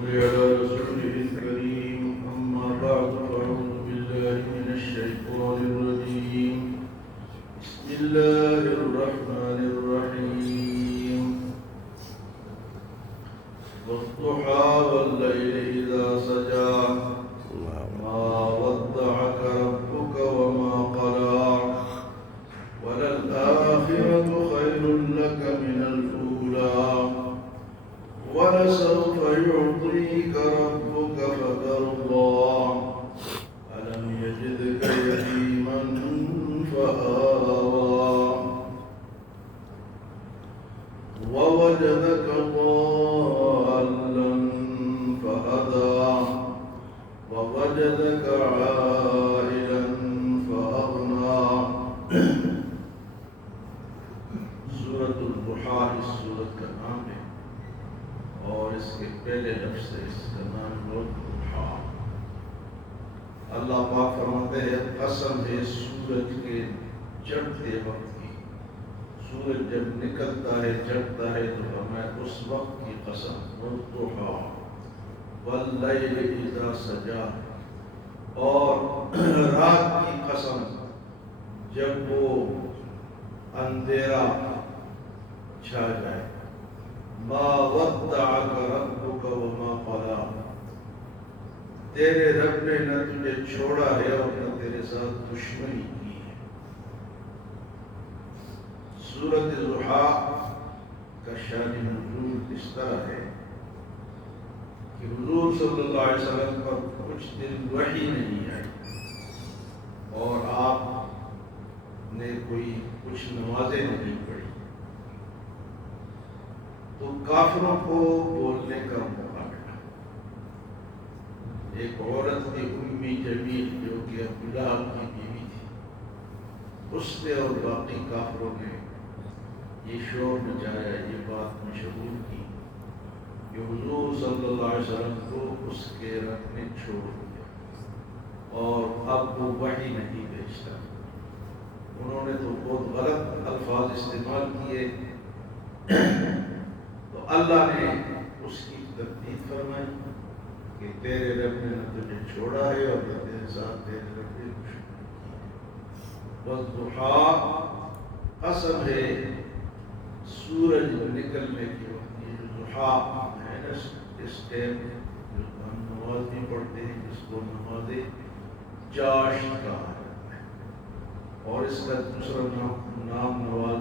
صل على رسوله الكريم أما بعد فأعوذ بالله من الشيطان الرجيم بسم الله الرحمن الرحيم والضحى والليل إذا سجى ما ودعك ربك وما قلى وللآخرة خير لك من الأولى ولسوف يعطيك ربك فترضى ألم يجدك يتيما فآوى ووجدك ضالا فهدى ووجدك عائلا فأغنى. سورة الضحى اس سورت کا نام ہے اور اس کے پہلے لفظ سے اس کا نام الضحى. اللہ پاک فرماتے ہیں قسم ہے سورج کے چڑھتے وقت کی. سورج جب نکلتا ہے چڑھتا ہے تو ہمیں اس وقت کی قسم والضحى واللیل اذا سجا، اور رات کی قسم جب وہ اندھیرا چھا جائے. ما ودعک ربک وما قلی، تیرے رب نے نہ تجھے چھوڑا ہے اور نہ تیرے ساتھ دشمنی کی ہے. سورۃ الضحیٰ کا شان نزول اس طرح ہے کہ حضور صلی اللہ علیہ وسلم پر کچھ دن وحی نہیں آئی اور آپ نے کچھ نمازیں نہیں پڑھی، تو کافروں کو بولنے کا موقع ملا. ایک عورت تھی امی جمیل جو کہ عبداللہ کی بیوی تھی، اس نے اور باقی کافروں نے یہ شور مچایا، یہ بات مشہور کی کہ حضور صلی اللہ علیہ وسلم کو اس کے رب نے چھوڑ دیا اور اب وہ وحی نہیں بھیجتا. انہوں نے تو بہت غلط الفاظ استعمال کیے، تو اللہ نے اس کی تردید فرمائی کہ تیرے رب نے نہ تجھے چھوڑا ہے اور نہ تیرے ساتھ تیرے رب نے دشمنی کی ہے. والضحیٰ قسم ہے سورج نکلنے کی وقت. یہ جو ضحیٰ ہے نا اس ٹائم جو ہم نماز بھی پڑھتے ہیں جس کو نماز چاشت کہا ہے، اور اس کا دوسرا نام نماز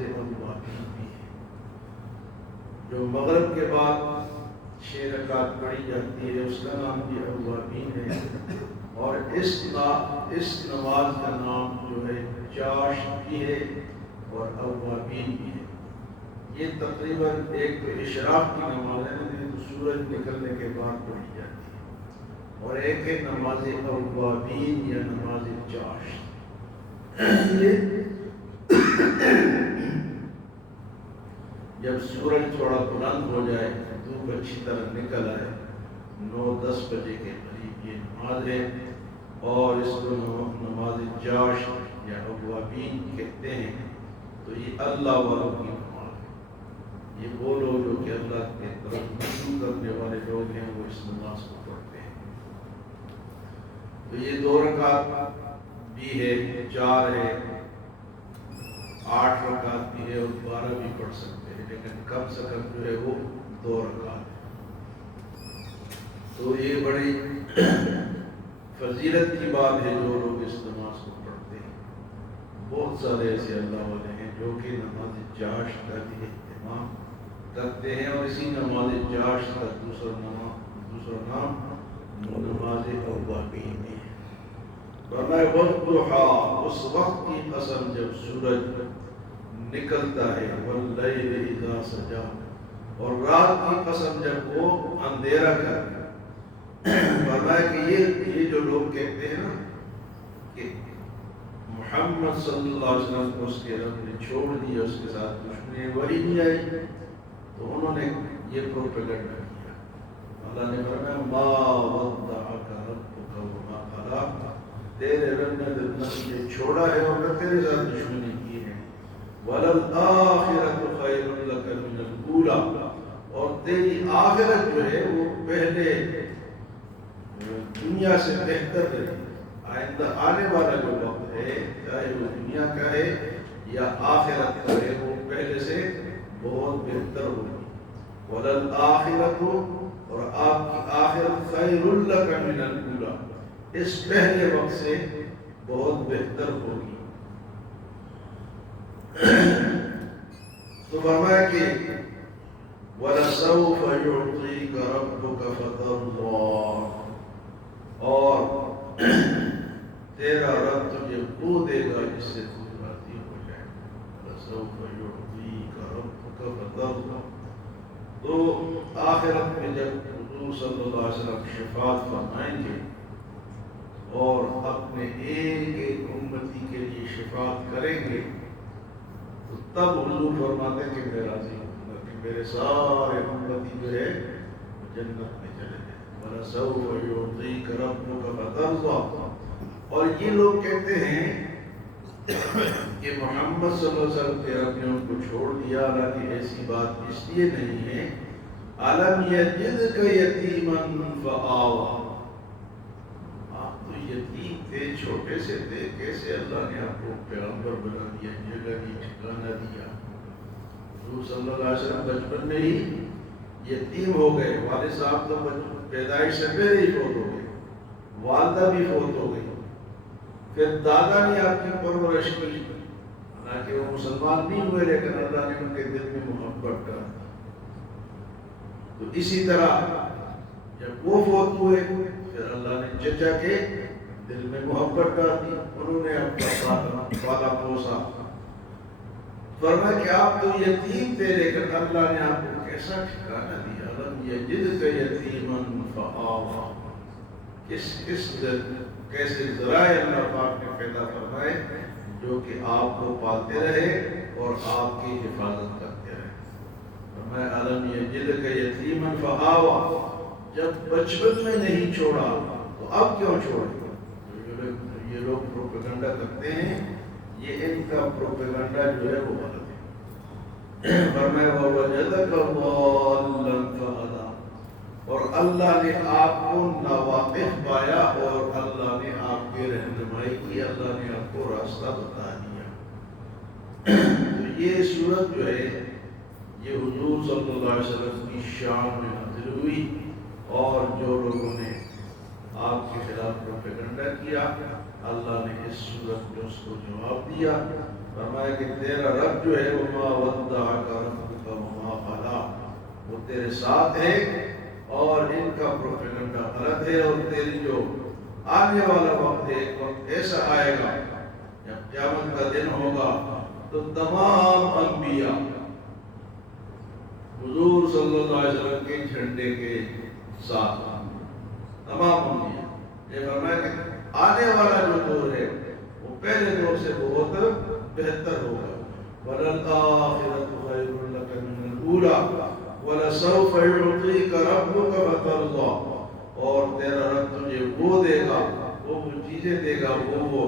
اوابین بھی ہے. جو مغرب کے بعد 6 رکعت پڑھی جاتی ہے اس کا نام بھی اوابین ہے، اور اس نماز کا نام جو ہے چاشت بھی ہے اور اوابین بھی ہے. یہ تقریباً ایک تو اشراق کی نماز ہے جو سورج نکلنے کے بعد پڑھی جاتی ہے، اور ایک ہے نماز اوابین یا نماز چاشت. جب سورج تھوڑا بلند ہو جائے، دھوپ اچھی طرح نکل آئے، 9-10 بجے کے قریب یہ نماز ہے، اور اس کو نماز چاشت یا اوابین کہتے ہیں. تو یہ اللہ والوں کی نماز ہے. یہ وہ لوگ جو کہ اللہ کے طرف رجوع کرنے والے لوگ ہیں وہ اس نماز کو پڑھتے ہیں. تو یہ 2 رکعت بھی ہے، 4 ہے، 8 رکعت بھی ہے اور 12 بھی پڑھ سکتے ہیں، لیکن کم سے کم جو ہے وہ 2 رکعت ہے. تو یہ بڑی فضیلت کی بات ہے جو لوگ اس نماز کو پڑھتے ہیں. بہت سارے ایسے اللہ والے ہیں جو کہ نماز چاشت کا بھی اہتمام کرتے ہیں، اور اسی نماز چاشت کا دوسرا نام نماز اوابین ہے. فرمایا والضحیٰ، اس وقت کی قسم جب سورج نکلتا ہے، واللیل اذا سجا، اور رات کی قسم جب وہ اندھیرا کرتا ہے. فرمایا کہ یہ جو لوگ کہتے ہیں نا کہ محمد صلی اللہ علیہ وسلم کو اس کے رب نے چھوڑ دیا، اس کے ساتھ دشمنی وحی نہیں آئی، تو انہوں نے یہ پروپیگنڈا کیا. اللہ نے فرمایا ما ودعک ربک وما قلی، تیرے رب نے تجھے چھوڑا ہے اور نہ تیرے ساتھ دشمنی کی ہے. وَلَلْآخِرَةُ خَيْرٌ لَكَ مِنَ الْأُولَى، اور تیری آخرت جو ہے وہ پہلے دنیا سے بہتر رہے، آئندہ آنے والا جو وقت ہے چاہے وہ دنیا کا ہے یا آخرت کا ہے وہ پہلے سے بہت بہتر ہوگی۔ وَلَلْآخِرَةُ، اور آپ کی آخرت خَيْرٌ لَكَ مِنَ الْأُولَىٰ، اس پہلے وقت سے بہت بہتر ہوگی۔ تو فرمایا کہ وَلَسَوْفَ يُعْطِيكَ رَبُّكَ فَتَرْضَىٰ، اور تیرا رب تجھے وہ دے گا جس سے تو راضی ہو جائے۔ وَلَسَوْفَ يُعْطِيكَ رَبُّكَ فَتَرْضَىٰ، تو آخرت میں جب حضور صلی اللہ علیہ وسلم شفاعت فرمائیں گے اور اپنے ایک ایک امتی کے لیے شفاعت کریں گے تو تب حضور فرماتے ہیں کہ میں راضی ہوں کہ میرے سارے امتی جو ہے جنت میں چلے جائیں۔ وَلَسَوْفَ يُعْطِيكَ رَبُّكَ فَتَرْضَىٰ، اور یہ لوگ کہتے ہیں کہ محمد صلی اللہ علیہ وسلم کے رب نے ان کو چھوڑ دیا، حالانکہ ایسی بات اس لیے نہیں ہے۔ أَلَمْ يَجِدْكَ يَتِيمًا فَآوَىٰ، آپ تو یتیم تھے، چھوٹے سے تھے، کیسے اللہ نے آپ کو پیغمبر بنا دیا، جگہ دی، ٹھکانہ دیا۔ حضور صلی اللہ علیہ وسلم بچپن میں ہی یتیم ہو گئے، والد صاحب تو پیدائش سے پہلے ہی فوت ہو گئے، والدہ بھی فوت ہو گئی، پھر دادا نے آپ کی پرورش کی، حالانکہ وہ مسلمان نہیں ہوئے لیکن اللہ نے ان کے دل میں محبت ڈالی۔ تو اسی طرح جب وہ فوت ہوئے پھر اللہ نے چچا کے دل میں محبت ڈالی، انہوں نے اپنا پالا پوسا۔ فرمایا کہ آپ تو یتیم تھے لیکن اللہ نے آپ کو کیسا ٹھکانہ دیا۔ لم یجدک یتیما فآویٰ، کیسے ذرائع اللہ پاک نے پیدا فرمائے جو کہ آپ کو پالتے رہے اور آپ کی حفاظت کرتے رہے۔ فرمایا الم یجدک یتیما فآویٰ، جب بچپن میں نہیں چھوڑا تو اب کیوں چھوڑے؟ یہ لوگ پروپیگنڈا کرتے ہیں، یہ ان کا پروپیگنڈا جو ہے وہ غلط ہے۔ فرمایا وَوَجَدَكَ ضَالًّا فَهَدَىٰ، اور اللہ نے آپ کو ناواقف پایا اور اللہ نے آپ کی رہنمائی کی، اللہ نے آپ کو راستہ بتا دیا۔ تو یہ صورت جو ہے یہ حضور صلی اللہ علیہ وسلم کی شان میں نازل ہوئی، اور جو لوگوں نے آپ کے خلاف پروپیگنڈا کیا اللہ نے اس صورت میں اس کو جواب دیا۔ فرمایا کہ تیرا رب جو ہے وَمَا وَدَّعَكَ رَبُّكَ وَمَا قَلَىٰ، وہ تیرے ساتھ ہے اور ان کا پروپیگنڈا غلط ہے، اور تیری جو آنے والا وقت ہے، ایک وقت ایسا آئے گا جب قیامت کا دن ہوگا تو تمام انبیاء حضور صلی اللہ علیہ وسلم کے جھنڈے کے ساتھ، تمام انبیاء۔ یہ فرمایا کہ آنے والا جو دور ہے وہ پہلے دور سے بہت بہتر ہوگا۔ وَلَلْآخِرَةُ خَيْرٌ لَكَ مِنَ الْأُولَىٰ وَلَسَوْفَ يُعْطِيكَ رَبُّكَ فَتَرْضَىٰ، اور تیرا رب تجھے وہ دے گا، وہ چیزیں دے گا، وہ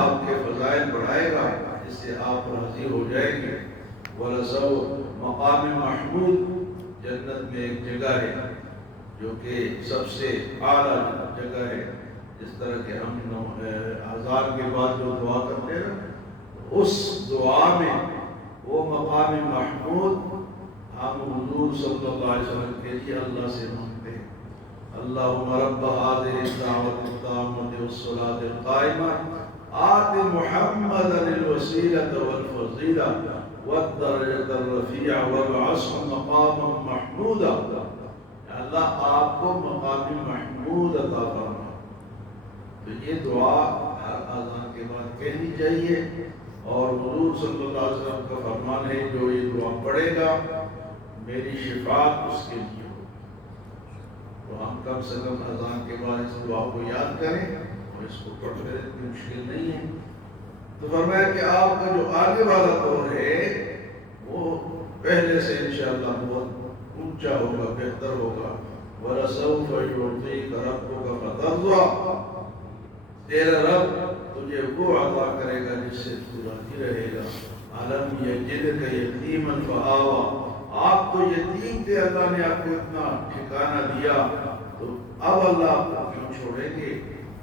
آپ کے فضائل بڑھائے گا جس سے آپ راضی ہو جائیں گے۔ وَلَسَوْفَ، مقام محمود، جنت میں ایک جگہ ہے جو کہ سب سے اعلیٰ جگہ ہے، جس طرح کہ ہم اذان کے بعد جو دعا کرتے ہیں اس دعا میں وہ مقام محمود ہم حضور صلی اللہ علیہ وسلم کے لیے اللہ سے مانگتے ہیں۔ اللہم رب هذه الدعوة التامة والصلاة القائمة آت محمدا الوسيلة والفضيلة والدرجة الرفيعة وابعثه مقاما محمودا، اللہ آپ کو مقام محمود عطا فرما۔ تو یہ دعا ہر اذان کے بعد کہنی چاہیے، اور حضور صلی اللہ علیہ وسلم کا فرمان ہے جو یہ دعا پڑھے گا میری شفاعت اس کے لیے ہو۔ تو ہم کم سے کم اذان کے بعد اس دعا کو یاد کریں اور اس کو پڑھ کریں، اتنی مشکل نہیں ہے۔ تو فرمایا کہ آپ کا جو آگے والا دور ہے وہ پہلے سے انشاءاللہ بہت اونچا ہوگا، بہتر ہوگا۔ وَلَسَوْفَ يُعْطِيكَ رَبُّكَ فَتَرْضَىٰ، تیرا رب تجھے وہ عطا کرے گا جس سے تو راضی رہے گا۔ أَلَمْ يَجِدْكَ يَتِيمًا فَآوَىٰ، آپ تو یتیم تھے، اللہ نے آپ کو اتنا ٹھکانہ دیا، تو اب اللہ آپ کو کیوں چھوڑیں گے؟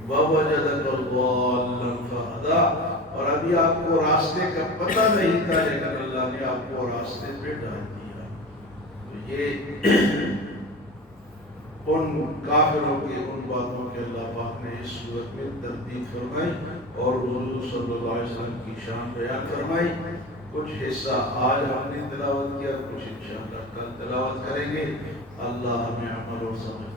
وَوَجَدَكَ ضَالًّا فَهَدَىٰ، اور ابھی آپ کو راستے کا پتہ نہیں تھا، لیکن اللہ نے آپ کو راستے پہ ڈال دیا۔ تو یہ ان کافروں کے ان باتوں کے اللہ پاک نے اس صورت میں تردید فرمائی اور حضور صلی اللہ علیہ وسلم کی شان بیان فرمائی۔ کچھ حصہ آج ہم نے تلاوت کیا، کچھ انشاءاللہ کل تلاوت کریں گے۔ اللہ ہمیں عمل اور سمجھ